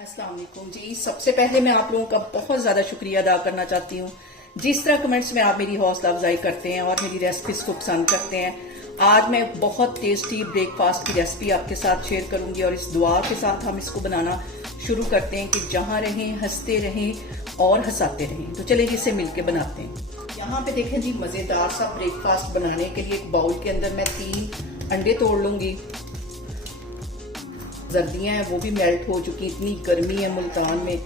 अस्सलाम वालेकुम जी। सबसे पहले मैं आप लोगों का बहुत ज़्यादा शुक्रिया अदा करना चाहती हूँ जिस तरह कमेंट्स में आप मेरी हौसला अफजाई करते हैं और मेरी रेसिपीज को पसंद करते हैं। आज मैं बहुत टेस्टी ब्रेकफास्ट की रेसिपी आपके साथ शेयर करूंगी और इस दुआ के साथ हम इसको बनाना शुरू करते हैं कि जहाँ रहें हंसते रहें और हंसाते रहें। तो चलिए इसे मिलके बनाते हैं। यहाँ पे देखें जी, मज़ेदार सा ब्रेकफास्ट बनाने के लिए एक बाउल के अंदर मैं 3 अंडे तोड़ लूंगी। जर्दियां हैं वो भी मेल्ट हो चुकी, इतनी गर्मी है मुल्तान में।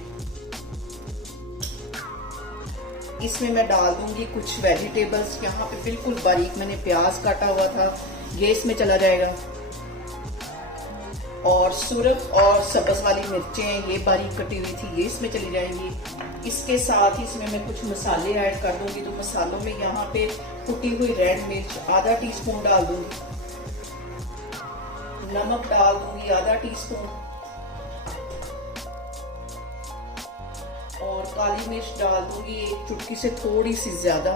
इसमें मैं डाल दूंगी कुछ वेजिटेबल्स। यहाँ पे बिल्कुल बारीक मैंने प्याज काटा हुआ था, ये इसमें चला जाएगा। और सुरख और सब्ज वाली मिर्चें ये बारीक कटी हुई थी, ये इसमें चली जाएंगी। इसके साथ ही इसमें मैं कुछ मसाले ऐड कर दूंगी। तो मसालों में यहाँ पे कुटी हुई रेड मिर्च आधा टीस्पून डाल दूंगी, नमक डाल दूंगी आधा टीस्पून, और काली मिर्च डाल दूंगी एक चुटकी से थोड़ी सी ज्यादा।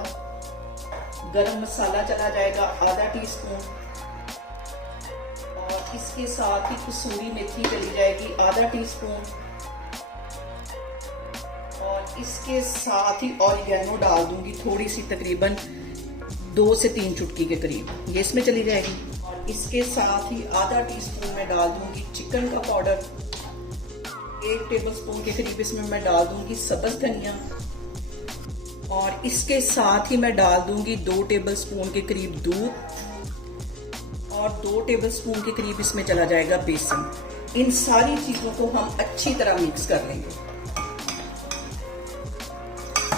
गरम मसाला चला जाएगा आधा टीस्पून, और इसके साथ ही कसूरी मेथी चली जाएगी आधा टीस्पून, और इसके साथ ही ऑरिगेनो डाल दूंगी थोड़ी सी, तकरीबन 2 से 3 चुटकी के करीब, ये इसमें चली जाएगी। इसके साथ ही आधा टीस्पून में डाल दूंगी चिकन का पाउडर, 1 टेबलस्पून के करीब इसमें मैं डाल दूंगी सब्ज धनिया, और इसके साथ ही मैं डाल दूंगी 2 टेबलस्पून के करीब दूध, और 2 टेबलस्पून के करीब इसमें चला जाएगा बेसन। इन सारी चीजों को हम अच्छी तरह मिक्स कर लेंगे।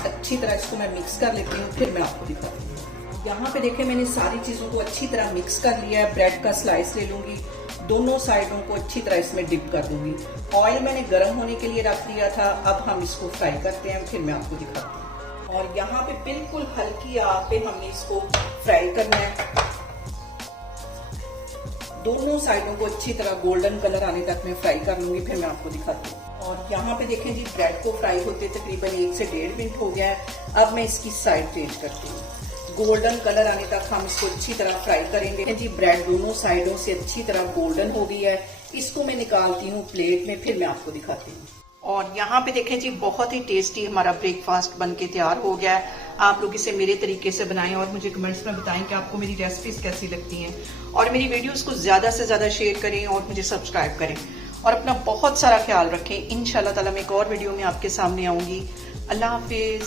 अच्छी तरह इसको मैं मिक्स कर लेती हूँ, फिर मैं आपको दिखाती हूँ। यहाँ पे देखें मैंने सारी चीजों को अच्छी तरह मिक्स कर लिया है। ब्रेड का स्लाइस ले लूंगी, दोनों साइडों को अच्छी तरह इसमें डिप कर दूंगी। ऑयल मैंने गर्म होने के लिए रख दिया था, अब हम इसको फ्राई करते हैं, फिर मैं आपको दिखाती हूँ। और यहाँ पे बिल्कुल हल्की आंच पे हमने इसको फ्राई करना है। दोनों साइडों को अच्छी तरह गोल्डन कलर आने तक मैं फ्राई कर लूंगी, फिर मैं आपको दिखाती हूँ। और यहाँ पे देखें जी, ब्रेड को फ्राई होते तकरीबन 1 से 1.5 मिनट हो गया है। अब मैं इसकी साइड चेंज करती हूँ। गोल्डन कलर आने तक हम इसको अच्छी तरह फ्राई करेंगे। जी ब्रेड दोनों साइडों से अच्छी तरह गोल्डन हो गई है। इसको मैं निकालती हूँ प्लेट में, फिर मैं आपको दिखाती हूँ। और यहाँ पे देखें जी, बहुत ही टेस्टी हमारा ब्रेकफास्ट बनके तैयार हो गया है। आप लोग इसे मेरे तरीके से बनाएं और मुझे कमेंट्स में बताएं कि आपको मेरी रेसिपीज कैसी लगती हैं। और मेरी वीडियोस को ज्यादा से ज्यादा शेयर करें और मुझे सब्सक्राइब करें, और अपना बहुत सारा ख्याल रखें। इंशाल्लाह ताला मैं एक और वीडियो में आपके सामने आऊंगी। अल्लाह हाफिज।